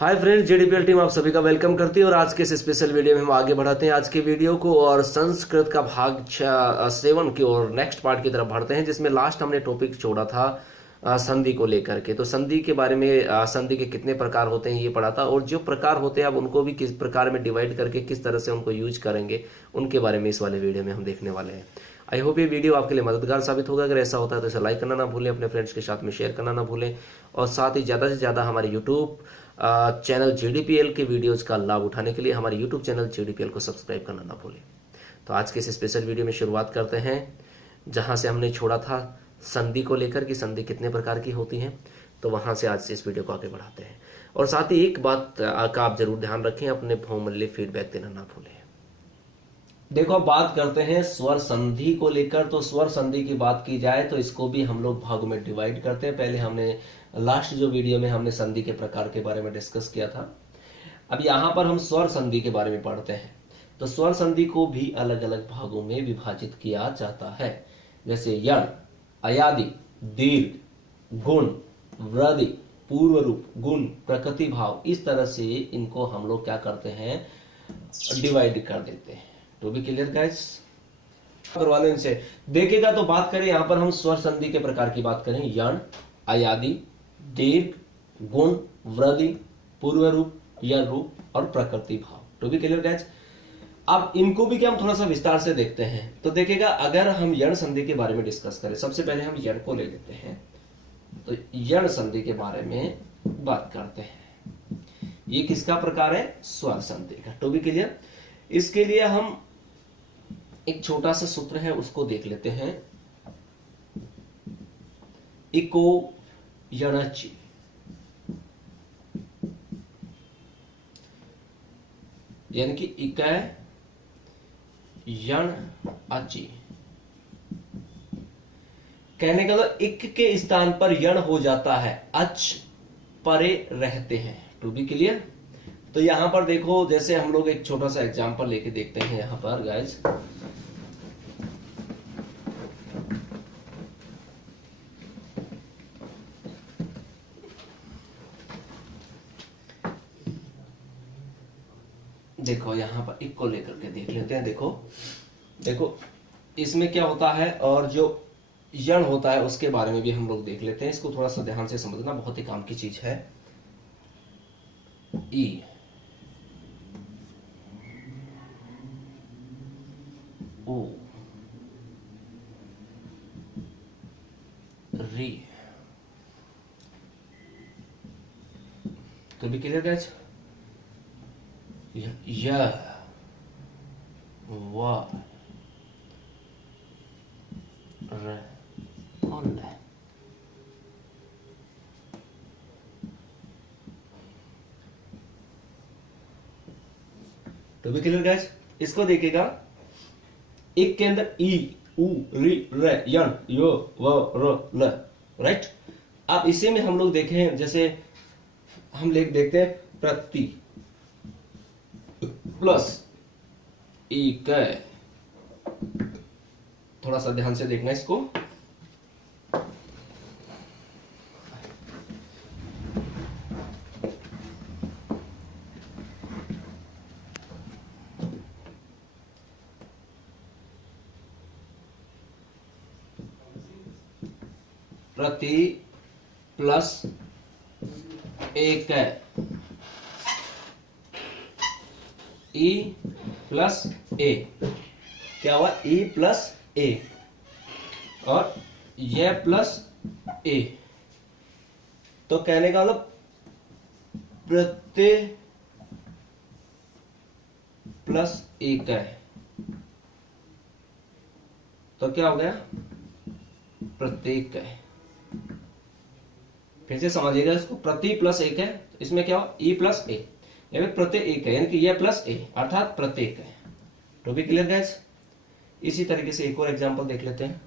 Hi friends, जेडीपीएल team आप सभी का वेलकम करती है और आज के इस स्पेशल वीडियो में हम आगे बढ़ाते हैं आज के वीडियो को और संस्कृत का भाग 7 की और नेक्स्ट पार्ट की तरफ बढ़ते हैं, जिसमें लास्ट हमने टॉपिक छोड़ा था संधि को लेकर के। तो संधि के बारे में संधि के कितने प्रकार होते हैं ये पढ़ा था, और जो प्रकार होते हैं अब उनको भी किस प्रकार में डिवाइड करके किस तरह से उनको यूज करेंगे उनके बारे में इस वाले वीडियो में हम देखने वाले हैं। आई होप ये वीडियो आपके लिए मददगार साबित होगा। अगर ऐसा होता है तो इसे लाइक करना ना भूलें, अपने फ्रेंड्स के साथ में शेयर करना ना भूलें, और साथ ही ज़्यादा से ज़्यादा हमारे यूट्यूब चैनल जेडीपीएल के वीडियोज़ का लाभ उठाने के लिए हमारे यूट्यूब चैनल जेडीपीएल को सब्सक्राइब करना ना भूलें। तो आज के इस स्पेशल वीडियो में शुरुआत करते हैं जहां से हमने छोड़ा था संधि को लेकर कि संधि कितने प्रकार की होती हैं। तो वहां से आज से इस वीडियो को आगे बढ़ाते हैं। और साथ ही एक बात का आप जरूर ध्यान रखें, अपने बहुमूल्य फीडबैक देना ना भूलें। देखो, अब बात करते हैं स्वर संधि को लेकर। तो स्वर संधि की बात की जाए तो इसको भी हम लोग भागों में डिवाइड करते हैं। पहले हमने लास्ट जो वीडियो में हमने संधि के प्रकार के बारे में डिस्कस किया था। अब यहां पर हम स्वर संधि के बारे में पढ़ते हैं। तो स्वर संधि को भी अलग अलग भागों में विभाजित किया जाता है, जैसे यण, अयादि, दीर्घ, गुण, वृद्धि, पूर्व रूप, गुण, प्रकृति भाव, इस तरह से इनको हम लोग क्या करते हैं, डिवाइड कर देते हैं। तो भी क्लियर गाइस? करवा लो इनसे। देखेगा तो बात करें यहां पर हम स्वर संधि के प्रकार की बात करें, यण, अयादि, दीर्घ, गुण, वृद्धि, पूर्व रूप, यण रूप और प्रकृति भाव। तो भी क्लियर गाइस? अब इनको भी क्या हम थोड़ा सा विस्तार से देखते हैं। तो देखेगा, अगर हम यण संधि के बारे में डिस्कस करें, सबसे पहले हम यण को ले लेते हैं। तो यण संधि के बारे में बात करते हैं। ये किसका प्रकार है? स्वर संधि का। तो भी क्लियर? इसके लिए हम एक छोटा सा सूत्र है उसको देख लेते हैं। इको यणचि, यानी कि इकय यण अचि। कहने का मतलब इक के स्थान पर यण हो जाता है, अच परे रहते हैं। To be clear? तो यहां पर देखो, जैसे हम लोग एक छोटा सा एग्जांपल लेके देखते हैं यहां पर गाइस। देखो यहां पर एक को लेकर के देख लेते हैं। देखो देखो इसमें क्या होता है, और जो यण होता है उसके बारे में भी हम लोग देख लेते हैं। इसको थोड़ा सा ध्यान से समझना, बहुत ही काम की चीज है। ई, ओ, री। तो भी क्लियर गाइस? य, व, र और ल। तो भी क्लियर गाइस? इसको देखेगा, एक के अंदर ई, उ, री, र, यण, यो, व, र, ल। राइट? अब इसे में हम लोग देखें, जैसे हम देखते हैं प्रति प्लस इकय। थोड़ा सा ध्यान से देखना इसको। प्रति प्लस एक, ई प्लस ए। क्या हुआ? ई प्लस ए और ये प्लस ए। तो कहने का मतलब प्रत्यय प्लस एक है, तो क्या हो गया? प्रत्येक है। फिर से समझिएगा इसको, प्रति प्लस एक है, तो इसमें क्या हो? ई प्लस ए, यानी प्रत्येक एक है, यानी कि ये प्लस ए अर्थात प्रत्येक है। तो भी क्लियर गाइस? इसी तरीके से एक और एग्जांपल देख लेते हैं।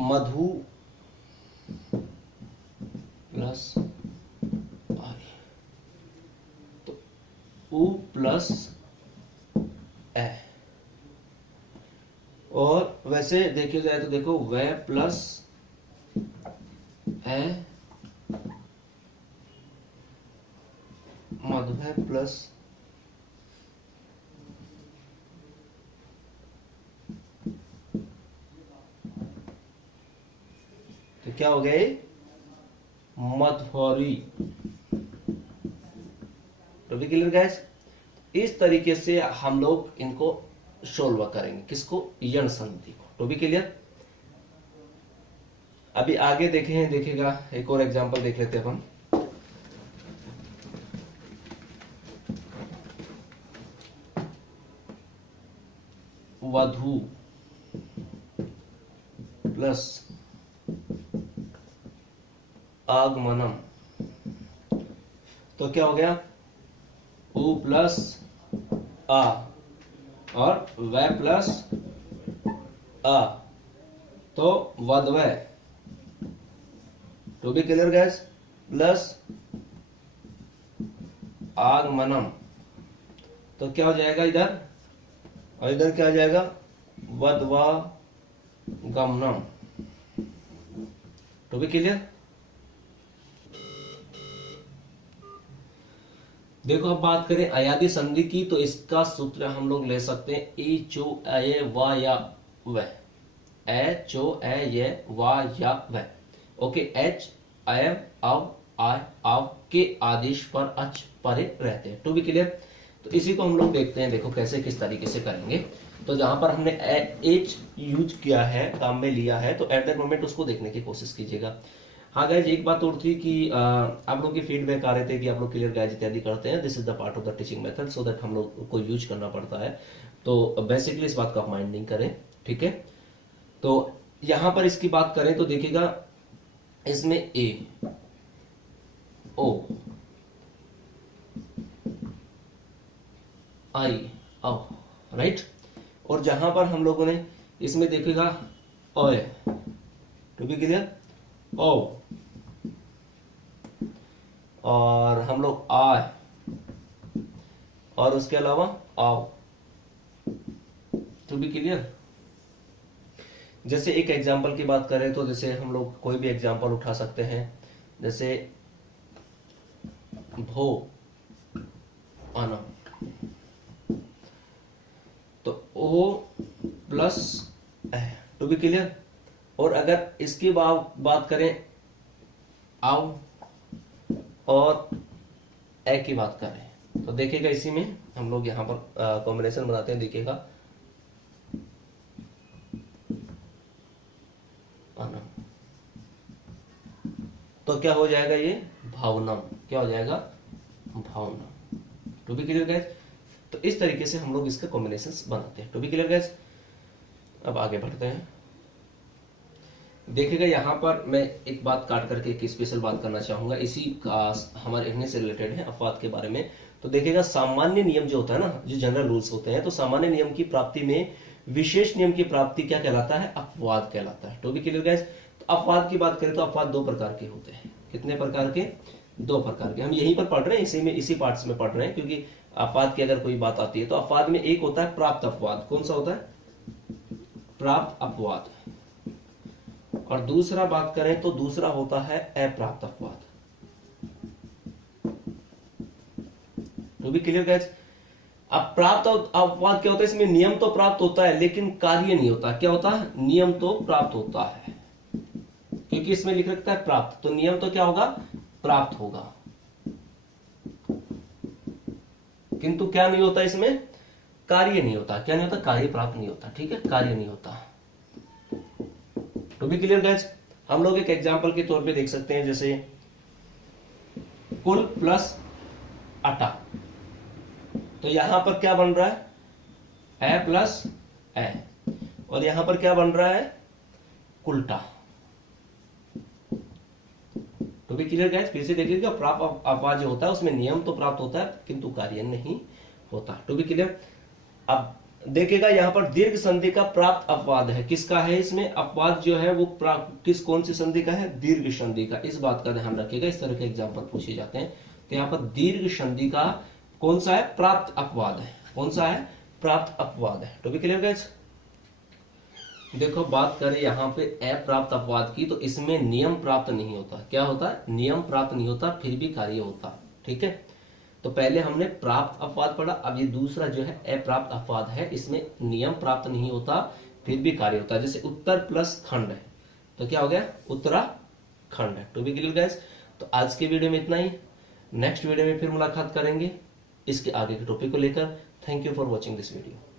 मधु प्लस आई, तो उ प्लस ए, और वैसे देखिए जाए तो देखो वे प्लस ए मध्य प्लस तो क्या हो गया ये मधुरी। तो भी क्लियर गैस। इस तरीके से हम लोग इनको सोल्व करेंगे, किसको, यण संधि को। तो भी क्लियर। अभी आगे देखेगा एक और एग्जांपल देख लेते हैं अपन। वधु प्लस आगमनम, तो क्या हो गया, उ प्लस आ और वै प्लस आ, तो वधवै। To be clear guys, plus आगमनम, तो क्या हो जाएगा इधर, और इधर क्या हो जाएगा, वधवा गमनम। To be clear. देखो अब बात करें अयादी संधि की, तो इसका सूत्र हम लोग ले सकते हैं ई चो ए वा या व, ए चो ए ये वा या व। ओके, एच एम अव आय आव के आदेश पर अच परे रहते हैं। To be clear. तो इसी को हम लोग देखते हैं, देखो कैसे किस तरीके से करेंगे। तो जहां पर हमने एच यूज किया है, काम में लिया है, तो एट दैट मोमेंट उसको देखने की कोशिश कीजिएगा। हाँ गाइज, एक बात और थी कि आप लोग की फीडबैक आ रहे थे कि आप लोग क्लियर गाइज इत्यादि करते हैं। This is the part of the teaching method, so that हम लोग को यूज करना पड़ता है। तो बेसिकली इस बात को आप माइंड नहीं करें, ठीक है। तो यहां पर इसकी बात करें तो देखिएगा, इसमें ए ओ आई औ, राइट। और जहां पर हम लोगों ने इसमें देखेगा ओए, टू बी क्लियर, ओ, और हम लोग आय, और उसके अलावा आओ। To be clear. जैसे एक एग्जांपल की बात करें तो जैसे हम लोग कोई भी एग्जांपल उठा सकते हैं, जैसे भो आना, तो ओ प्लस ए। To be clear. और अगर इसकी बात करें आओ और ए की बात करें, तो देखिएगा इसी में हम लोग यहां पर कॉम्बिनेशन बनाते हैं, देखिएगा तो क्या हो जाएगा, ये भावनम। क्या हो जाएगा, भावनम। To be clear guys. तो इस तरीके से हम लोग इसके कॉम्बिनेशंस बनाते हैं। To be clear guys. अब आगे बढ़ते हैं। देखिएगा यहाँ पर मैं एक बात काट करके एक स्पेशल बात करना चाहूंगा, इसी का हमारे इन्हीं से रिलेटेड है, अपवाद के बारे में। तो देखिएगा सामान्य नियम जो होता है ना, जो जनरल रूल्स होते हैं, तो सामान्य नियम की प्राप्ति में विशेष नियम की प्राप्ति क्या कहलाता है, अपवाद कहलाता है। To be clear guys. तो अपवाद की बात करें तो अपवाद दो प्रकार के होते हैं। कितने प्रकार के, दो प्रकार के। हम यहीं पर पढ़ रहे हैं, इसी पार्ट्स में पढ़ रहे हैं, क्योंकि अपवाद की अगर कोई बात आती है तो अपवाद में एक होता है प्राप्त अपवाद। कौन सा होता है, प्राप्त अपवाद। और दूसरा बात करें तो दूसरा होता है अप्राप्त अपवाद। तो भी क्लियर गाइस। अब प्राप्त अपवाद क्या होता है, इसमें नियम तो प्राप्त होता है लेकिन कार्य नहीं होता। क्या होता है, नियम तो प्राप्त होता है, क्योंकि इसमें लिख रखता है प्राप्त, तो नियम तो क्या होगा, प्राप्त होगा, किंतु क्या नहीं होता, इसमें कार्य नहीं होता। क्या नहीं होता, कार्य प्राप्त नहीं होता। ठीक है, कार्य नहीं होता। To be clear guys. हम लोग एक एग्जांपल के तौर पे देख सकते हैं, जैसे कुल प्लस आटा, तो यहां पर क्या बन रहा है, ए प्लस ए, और यहां पर क्या बन रहा है, कुलटा। तो भी क्लियर गाइस। फिर से देख लीजिएगा, प्राप्त अपवाद जो होता है उसमें नियम तो प्राप्त होता है किंतु कार्य नहीं होता। To be clear. अब देखिएगा यहां पर दीर्घ संधि का प्राप्त अपवाद है, किसका है, इसमें अपवाद जो है वो कौन सी संधि का है, दीर्घ संधि का। इस बात का ध्यान रखिएगा, इस तरह के एग्जांपल पूछे जाते हैं। तो यहाँ पर दीर्घ संधि का कौन सा है, प्राप्त अपवाद है। कौन सा है, प्राप्त अपवाद है। To be clear guys. देखो बात करें यहाँ पे अप्राप्त अपवाद की, तो इसमें नियम प्राप्त नहीं होता। क्या होता है? नियम प्राप्त नहीं होता, फिर भी कार्य होता। ठीक है, तो पहले हमने प्राप्त अपवाद पढ़ा, अब ये दूसरा जो है अप्राप्त अपवाद है, इसमें नियम प्राप्त नहीं होता, फिर भी कार्य होता है। जैसे उत्तर प्लस खंड है, तो क्या हो गया? उत्तराखंड है। To be clear guys. तो आज के वीडियो में इतना ही, नेक्स्ट वीडियो में फिर मुलाकात करेंगे इसके आगे के टॉपिक को लेकर। Thank you for watching this video.